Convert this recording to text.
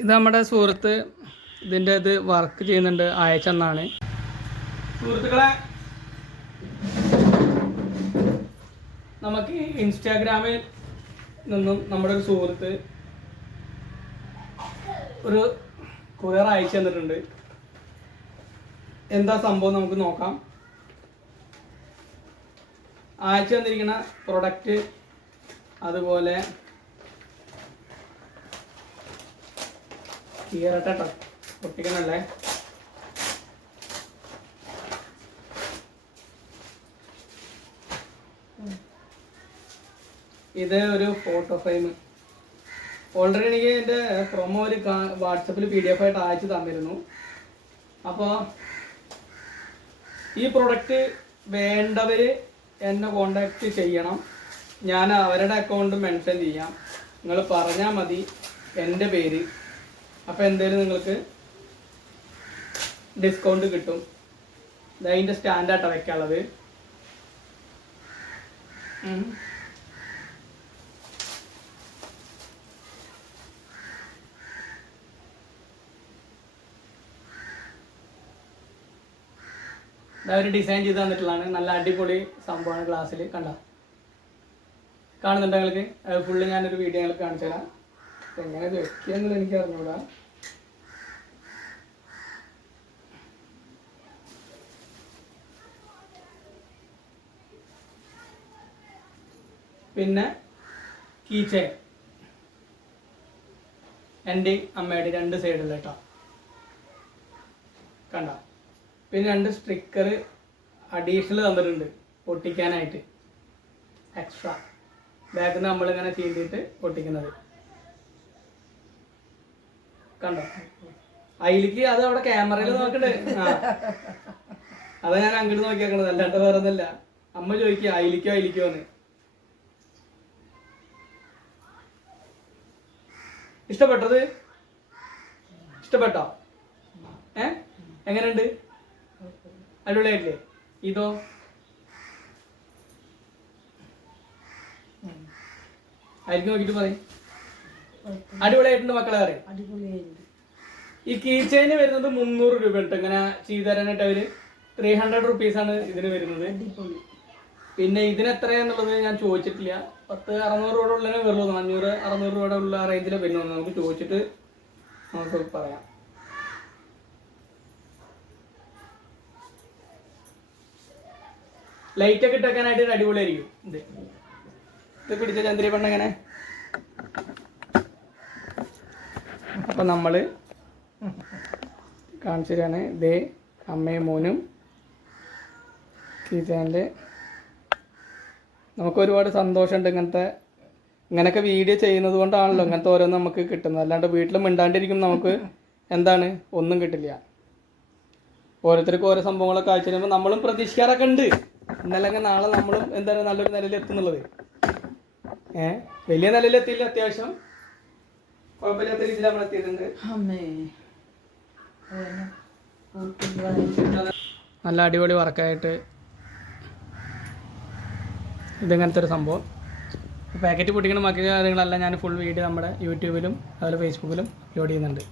ഇത് നമ്മുടെ സുഹൃത്ത് ഇതിന്റെ ഇത് വർക്ക് ചെയ്യുന്നുണ്ട് അയച്ചെന്നാണ് സുഹൃത്തുക്കളെ നമുക്ക് ഇൻസ്റ്റാഗ്രാമിൽ നിന്നും നമ്മുടെ ഒരു സുഹൃത്ത് ഒരു കുറർ അയച്ചു തന്നിട്ടുണ്ട്. എന്താ സംഭവം നമുക്ക് നോക്കാം. അയച്ചു തന്നിരിക്കുന്ന പ്രൊഡക്റ്റ് അതുപോലെ കീറട്ടെ പൊട്ടിക്കണല്ലേ? ഇത് ഒരു ഫോട്ടോ ഫ്രെയിം ഓൾറെഡി എനിക്ക് എന്റെ പ്രൊമോ ഒരു വാട്സപ്പിൽ പി ഡി എഫ് ആയിട്ട് അയച്ചു തന്നിരുന്നു. അപ്പോൾ ഈ പ്രൊഡക്റ്റ് വേണ്ടവർ എന്നെ കോണ്ടാക്ട് ചെയ്യണം. ഞാൻ അവരുടെ അക്കൗണ്ട് മെൻഷൻ ചെയ്യാം. നിങ്ങൾ പറഞ്ഞാൽ മതി എന്റെ പേര്. അപ്പോൾ എന്തായാലും നിങ്ങൾക്ക് ഡിസ്കൗണ്ട് കിട്ടും. അതിന്റെ സ്റ്റാൻഡായിട്ടാണ് വയ്ക്കാനുള്ളത്. അവർ ഡിസൈൻ ചെയ്ത് തന്നിട്ടുള്ളതാണ്. നല്ല അടിപൊളി സംഭവമാണ് ക്ലാസ്സിൽ കണ്ട? കാണുന്നുണ്ടോ നിങ്ങൾക്ക്? ഫുള്ള് ഞാനൊരു വീഡിയോ നിങ്ങൾക്ക് കാണിച്ചു തരാം എങ്ങനെ ഇത് വെക്കുകയെന്നുള്ളത് എനിക്ക് അറിഞ്ഞൂടാ. പിന്നെ കീച്ചെ എന്റെ അമ്മയുടെ രണ്ട് സൈഡിൽ കേട്ടോ കണ്ട? പിന്നെ രണ്ട് സ്റ്റിക്കർ അഡീഷണൽ തന്നിട്ടുണ്ട് ഒട്ടിക്കാനായിട്ട് എക്സ്ട്രാ ബാക്കിൽ നിന്ന് നമ്മളിങ്ങനെ ചെയ്തിട്ട് ഒട്ടിക്കുന്നത് കണ്ടോ? അതിലേക്ക് അത് അവിടെ ക്യാമറയിൽ നോക്കണ്ടേ. അതാ ഞാൻ അങ്ങോട്ട് നോക്കിയാക്കണത് അല്ലാണ്ട് വേറെ ഒന്നല്ല അമ്മ ചോദിക്കുക അയിലിക്കോ അതിലേക്കോ എന്ന്. ഇഷ്ടപ്പെട്ടത്? ഇഷ്ടപ്പെട്ടോ? ഏ? എങ്ങനെയുണ്ട്? അടിപൊളിയായിട്ടില്ലേ? ഇതോ? ആയിരിക്കും നോക്കിട്ട് പറയും അടിപൊളിയായിട്ടുണ്ട് മക്കളെ പറയും. ഈ കീച്ചേന് വരുന്നത് മുന്നൂറ് രൂപ ഉണ്ട് ഇങ്ങനെ ചെയ്തരാനായിട്ട് അവർ? ത്രീ ഹൺഡ്രഡ് റുപ്പീസ് ആണ് ഇതിന് വരുന്നത്. പിന്നെ ഇതിന് എത്രയാന്നുള്ളത് ഞാൻ ചോദിച്ചിട്ടില്ല. പത്ത് അറുന്നൂറ് രൂപയുടെ ഉള്ളിലേ വരുള്ളൂ. അഞ്ഞൂറ് അറുന്നൂറ് രൂപയുടെ ഉള്ള റേഞ്ചിൽ വരുന്നു നമുക്ക് ചോദിച്ചിട്ട് നമുക്ക് പറയാം. ലൈറ്റ് ഒക്കെ ഇട്ടേക്കാനായിട്ട് അടിപൊളിയായിരിക്കും. ഇത്. ഇത് പിടിച്ച ചന്ദ്രി പെണ്ണ എങ്ങനെ? അപ്പൊ നമ്മൾ കാണിച്ചു തരാണ്. ഇതേ അമ്മയും മോനും കീച്ചാന്റെ നമുക്ക് ഒരുപാട് സന്തോഷമുണ്ട് ഇങ്ങനത്തെ ഇങ്ങനെയൊക്കെ വീഡിയോ ചെയ്യുന്നത് കൊണ്ടാണല്ലോ ഇങ്ങനത്തെ ഓരോന്ന് നമുക്ക് കിട്ടുന്നത്. അല്ലാണ്ട് വീട്ടിൽ മിണ്ടാണ്ടിരിക്കും നമുക്ക് എന്താണ്? ഒന്നും കിട്ടില്ല. ഓരോരുത്തർക്കും ഓരോ സംഭവങ്ങളൊക്കെ അയച്ചു തരുമ്പോൾ നമ്മളും പ്രതീക്ഷിക്കാറൊക്കെ ഉണ്ട്. ഇന്നല്ലെങ്കിൽ നാളെ നമ്മളും എന്താണ് നല്ലൊരു നിലയിൽ എത്തുന്നുള്ളത്. ഏ? വലിയ നിലയിൽ എത്തിയില്ല അത്യാവശ്യം. കുഴപ്പമില്ലാത്ത രീതിയിൽ നമ്മൾ എത്തിയിട്ടുണ്ട്. നല്ല അടിപൊളി വർക്കായിട്ട് ഇതിങ്ങനത്തെ ഒരു സംഭവം. പാക്കറ്റ് പൊട്ടിക്കുന്ന ബാക്കി കാര്യങ്ങളെല്ലാം ഞാൻ ഫുൾ വീഡിയോ നമ്മുടെ യൂട്യൂബിലും അതുപോലെ ഫേസ്ബുക്കിലും അപ്ലോഡ് ചെയ്യുന്നുണ്ട്.